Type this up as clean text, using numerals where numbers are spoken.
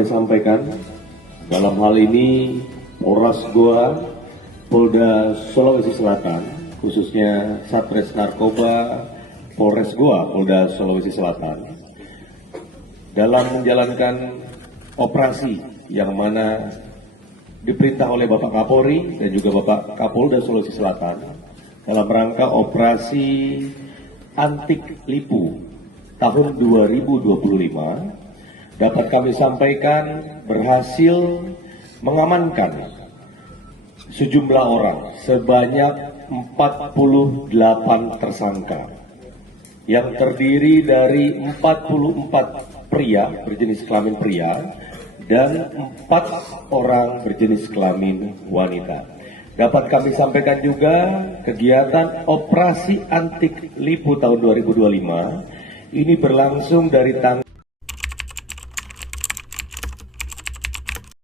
kami sampaikan, dalam hal ini Polres Goa, Polda Sulawesi Selatan, khususnya Satres Narkoba Polres Goa, Polda Sulawesi Selatan, dalam menjalankan operasi yang mana diperintah oleh Bapak Kapolri dan juga Bapak Kapolda Sulawesi Selatan dalam rangka operasi Antik Lipu tahun 2025, dapat kami sampaikan berhasil mengamankan sejumlah orang sebanyak 48 tersangka yang terdiri dari 44 pria berjenis kelamin pria dan 4 orang berjenis kelamin wanita. Dapat kami sampaikan juga kegiatan operasi Antik Lipu tahun 2025 ini berlangsung dari tanggal